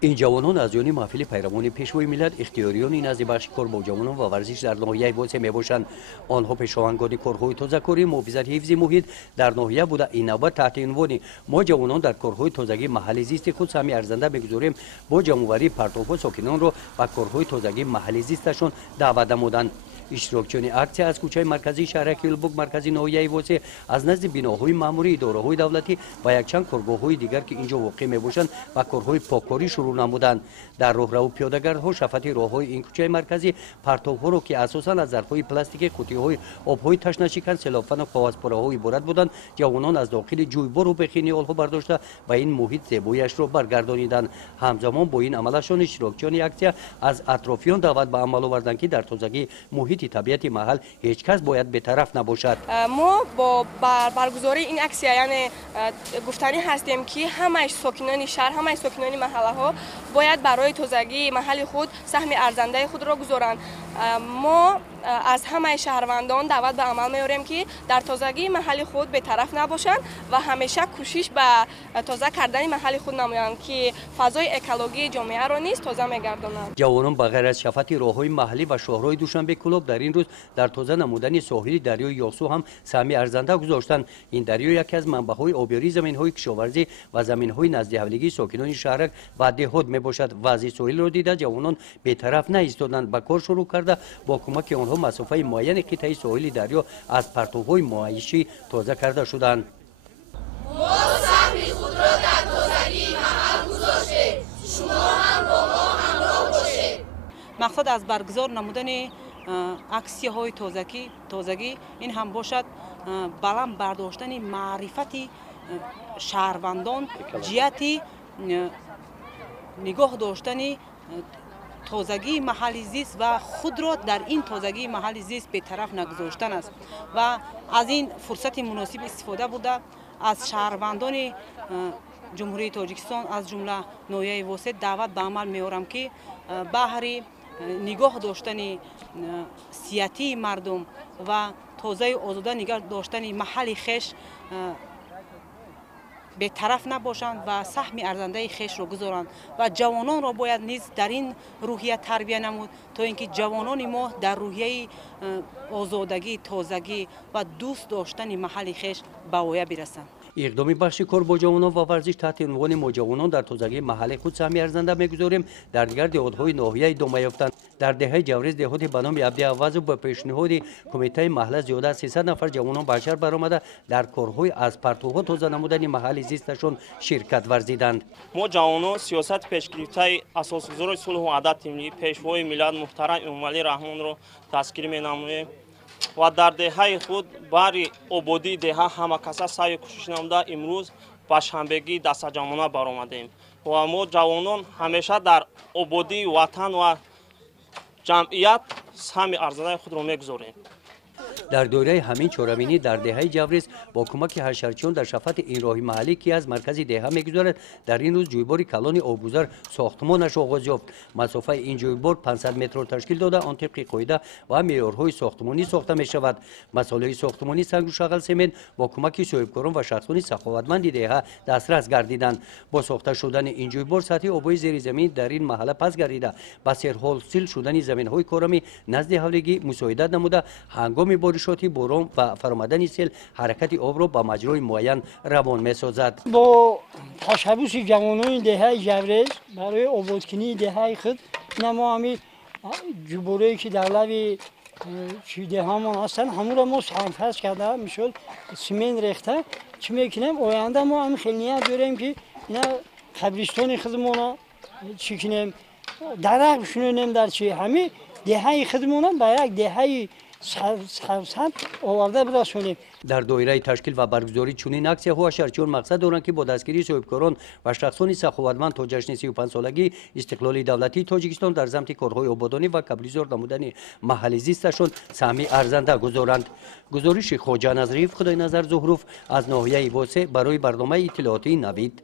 این جوانان از میان محفل پیروان پیشوای ملت اختیاریانی نزد بخش کار با جوانان و ورزش در ناحیه بوسه میباشند. آنها پیشاوندگان کارهای تازه‌کاری محافظت حفظ محیط در ناحیه بوده. این نوبت تحت عنوان ما جوانان در کارهای تازگی محلی زیست خود سهمی ارزنده میگذاریم با جمع‌آوری پرتوها ساکنان را به کارهای تازگی محلی زیستشان دعوت نمودند. اشتراکچیان اکسیه از کوچه مرکزی شهر کیلبوک مرکزی ناحیه واسه از نزد بناهای ماموری اداره‌های دولتی و یکچند کارگاه‌های دیگر که اینجا واقع میباشند و کارهای پاککاری شروع نمودند. در راهرو پیاده‌گردها شفاف راههای این کوچه مرکزی پرتوها را که اساساً از ظرف‌های پلاستیکی، قوطی‌های آب‌های تشنه‌شکن، سلافن و کاغذپاره‌ها عبارت بودند، جوانان از داخل جویبار و بخینی آنها برداشته و این محیط زیبایی‌اش را برگردانیدند. همزمان با این عملشان اشتراکچیان اکسیه از اطرافیان دعوت به عمل آوردند که در تازگی محیط طبیعت محل هیچ کس باید به طرف نباشد. ما با برگزاری این اکسیه یعنی گفتنی هستیم که همه ساکنان شهر، همه ساکنان محله ها باید برای تازگی محل خود سهم ارزنده خود را گذارند. ما از همه شهروندان دعوت به عمل میاریم که در تازگی محل خود به طرف نباشند و همیشه کوشش به تازه کردن محل خود نمایند که فضای اکولوژی جامعه را نیز تازه میگردانند. جوانان بغیر از شفاف راههای محلی و شهرهای دوشنبه کلوب در این روز در تازه نمودن ساحل دریای یاسو هم سهمی ارزنده گذاشتند. این دریا یکی از منبع‌های آبیاری زمین‌های کشاورزی و زمین‌های نزد حملگی ساکنان شهرک و دهات میباشد. وضع ساحل را دیده جوانان به طرف نایستادند، به کار شروع کرده با کمک آنها مسافه معین قطعه ساحل دریا از پرتوهای معیشی تازه کرده شدند. ما سهمی خود را در تازگی محل گذاشته، شما هم با ما همراه باشید. مقصد از برگزار نمودن اکسیه های تازگی این هم باشد بلند برداشتن معرفت شهروندان جهت نگاه داشتن تازگی محلی زیست و خود را در این تازگی محلی زیست به طرف نگذاشتن است و از این فرصت مناسب استفاده بوده از شهروندان جمهوری تاجیکستان از جمله ناحیه واسط دعوت به عمل میارم که بهر نگاه داشتن سیاتی مردم و تازه آزاده نگاه داشتن محل خش به طرف نباشند و سهم ارزنده خش را گذارند و جوانان را باید نیز در این روحیه تربیت نمود تا اینکه جوانان ما در روحیه آزادگی، تازگی و دوست داشتن محل خش به اوایه برسند. اقدام بخش کار با جوانان و ورزش تحت عنوان ما جوانان در تازگی محل خود سهمی ارزنده میگذاریم در دیگر دهات‌های ناحیه ادامه یافتند. در دهه جوریز دهات به نام عبدی عوض با پیشنهاد کمیته محله زیاده از 300 نفر جوانان به شهر برآمده در کارهای از پرتوها تازه نمودن محل زیستشان شرکت ورزیدند. ما جوانان سیاست پیشگرفته اساسگذار صلح و عدالت ملی پیشوای ملت محترم امامعلی رحمان را تذکیر می‌نماییم و در دهه خود برای آبادی دهه همه کسا سعی کوشش نموده امروز به شنبگی دست جمعانه برآمدیم و ما جوانان همیشه در آبادی وطن و جمعیت سهم ارزنده خود را میگذاریم. در دوره همین چهارمینی در دهه جوریز با کمک حشرچیان در شفاعت این راهی محلی که از مرکز دهه میگذارد در این روز جویبار کلان آبگذر ساختمانش آغاز یافت. مسافه این جویبار 500 متر را تشکیل داده آن طبق قاعده و معیارهای ساختمانی ساخته می شود. مسائل ساختمانی سنگ و شغل سمنت با کمک صاحبکاران و شخصان سخاوتمند دهه دسترس گردیدند. با ساخته شدن این جویبار سطح آبی زیر زمین در این محله پس گردیده با سرحاصل شدن زمین‌های کارمی نزد حولگی مساعدت نموده هنگام بارشاتی باران و فرآمدن سیل حرکت آب را با مجرای معین روان می‌سازد. با تشبث جوانان دهه جوریز برای آبادکنی دهه خود ما همین جوبوری که در لب دهه‌مان هستن همون را ما سنفس کرده میشد سیمن ریخته چی میکنیم آینده ما هم خیلی نیت داریم که اینا قبرستان خودمون چی کنیم درخت بشونیم در چی همین دهه خودمون با یک دهه آورده برسونیم. در دایره تشکیل و برگزاری چنین اکسیه ها حشرچیان مقصد دارند که با دستگیری صاحبکاران و شخصان سخاوتمند تا جشن 35 سالگی استقلال دولتی تاجیکستان در سمت کارهای آبادانی و قبلیزار نمودن محل زیستشان سهمی ارزنده گذارند. گزارش خواجه نظریف خدای نظر زهروف از ناحیه واسه برای برنامه اطلاعاتی نوید.